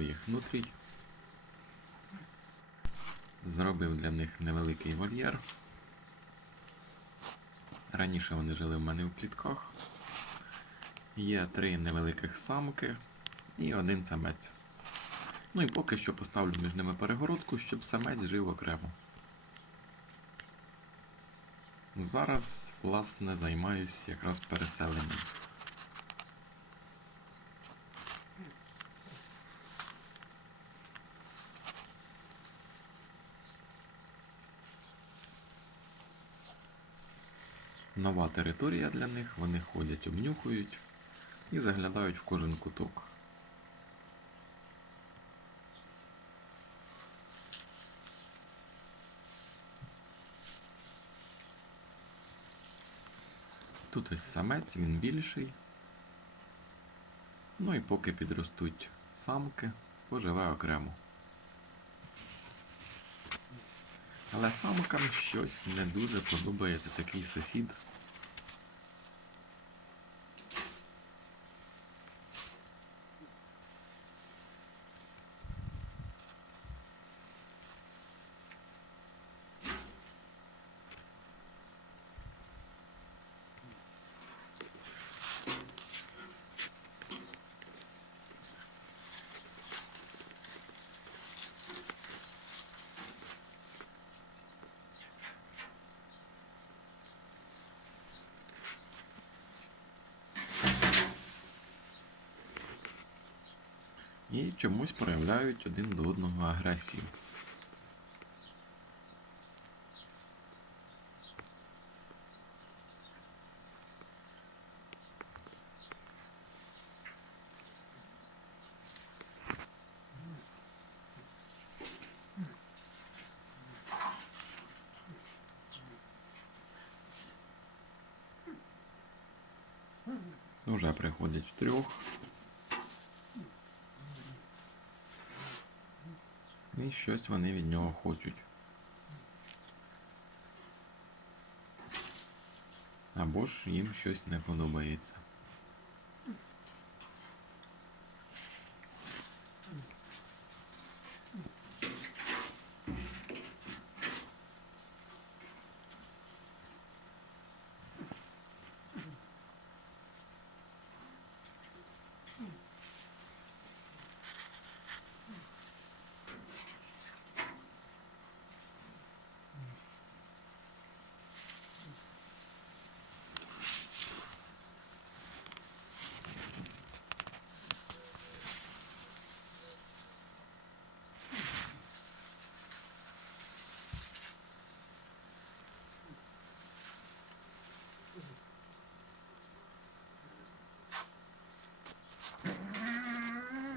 своїх нутрій. Зробив для них невеликий вольєр. Раніше вони жили в мене в клітках. Є три невеликих самки і один самець. Ну і поки що поставлю між ними перегородку, щоб самець жив окремо. Зараз, власне, займаюсь якраз переселенням. Нова територія для них, вони ходять, обнюхують і заглядають в кожен куток. Тут ось самець, він більший. Ну і поки підростуть самки, поживе окремо. Але самкам щось не дуже подобається такий сусід. І чомусь проявляють один до одного агресію. Уже приходять втрьох. І щось вони від нього хочуть. Або ж їм щось не подобається.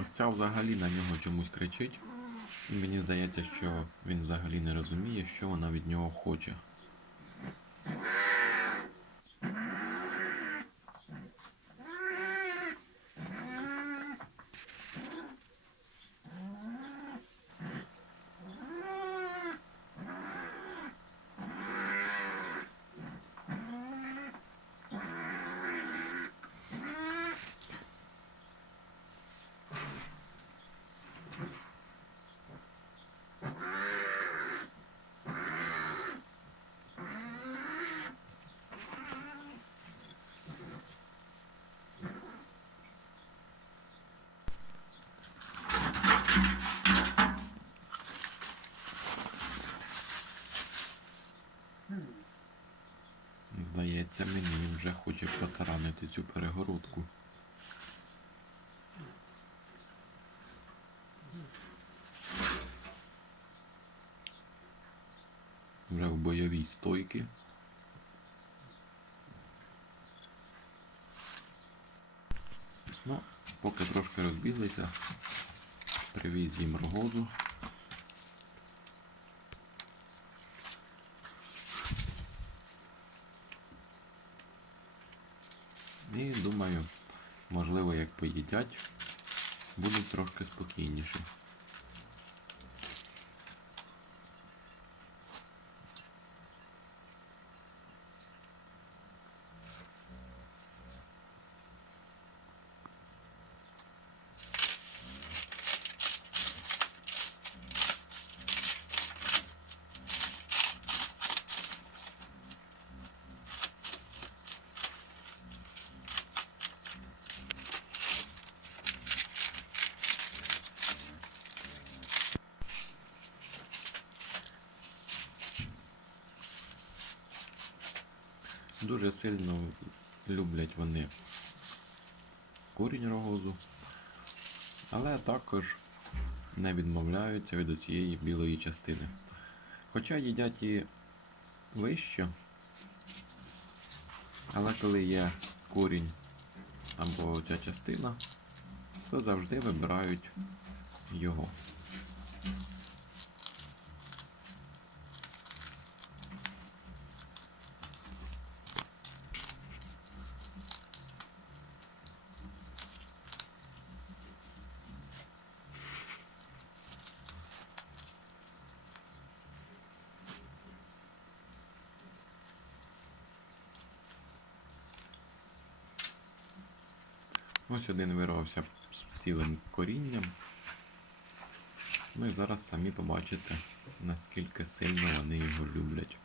Ось ця взагалі на нього чомусь кричить. І мені здається, що він взагалі не розуміє, що вона від нього хоче. Здається, мені він вже хоче протаранити цю перегородку. Вже в бойовій стойці. Ну, поки трошки розбіглися, привіз їм рогозу. І думаю, можливо, як поїдять, будуть трошки спокійніші. Дуже сильно люблять вони корінь рогозу, але також не відмовляються від цієї білої частини. Хоча їдять і вище, але коли є корінь або ця частина, то завжди вибирають його. Ось один вирвався з цілим корінням. Ну і зараз самі побачите, наскільки сильно вони його люблять.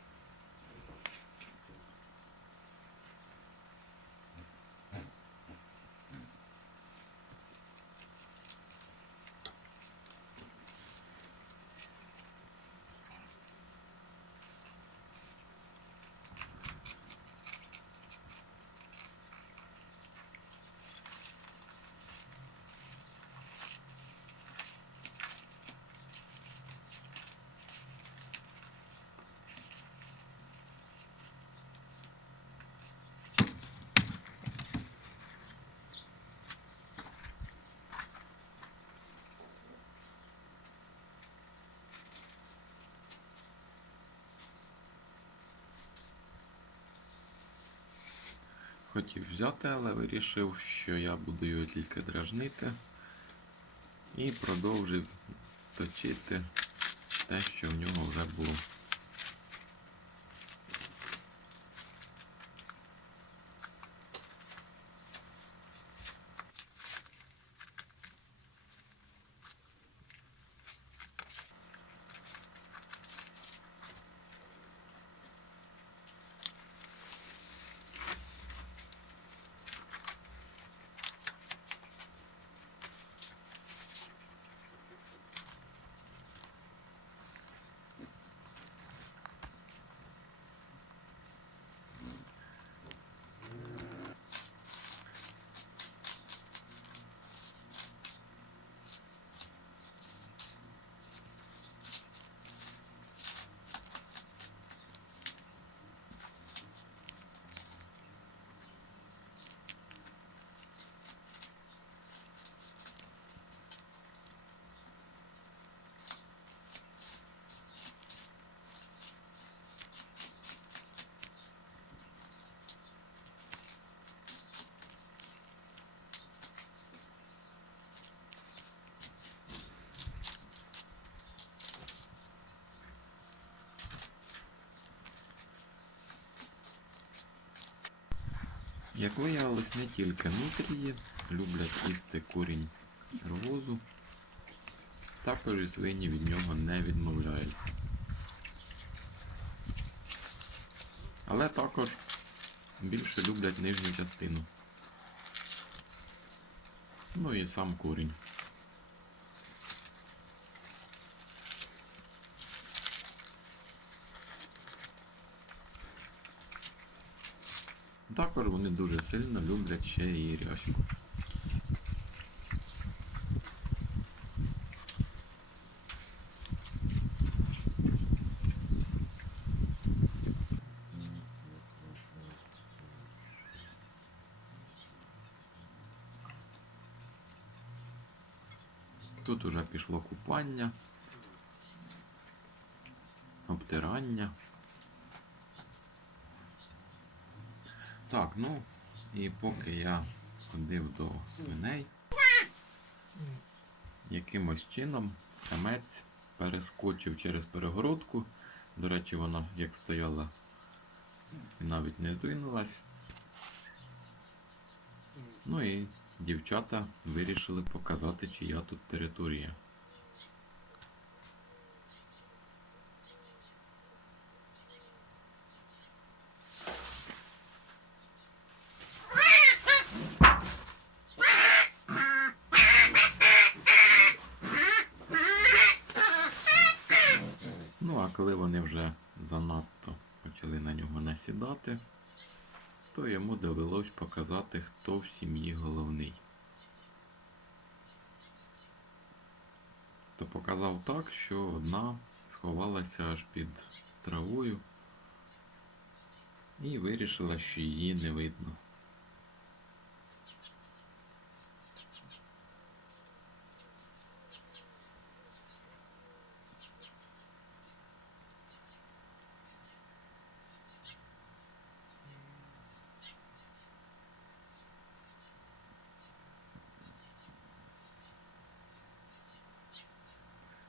Хотів взяти, але вирішив, що я буду його тільки дражнити. І продовжив точити те, що в нього вже було. Як виявилось, не тільки нутрії люблять їсти корінь рогозу, також і свині від нього не відмовляються. Але також більше люблять нижню частину. Ну і сам корінь. Також вони дуже сильно люблять ще і ряшку. Тут уже пішло купання, обтирання. Так, ну і поки я ходив до свиней, якимось чином самець перескочив через перегородку. До речі, вона як стояла і навіть не здвинулась. Ну і дівчата вирішили показати, чия тут територія. Коли вони вже занадто почали на нього насідати, то йому довелось показати, хто в сім'ї головний. То показав так, що одна сховалася аж під травою і вирішила, що її не видно.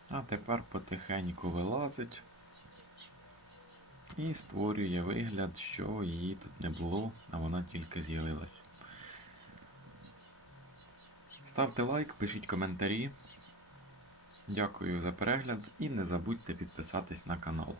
А тепер потихеньку вилазить і створює вигляд, що її тут не було, а вона тільки з'явилась. Ставте лайк, пишіть коментарі. Дякую за перегляд і не забудьте підписатись на канал.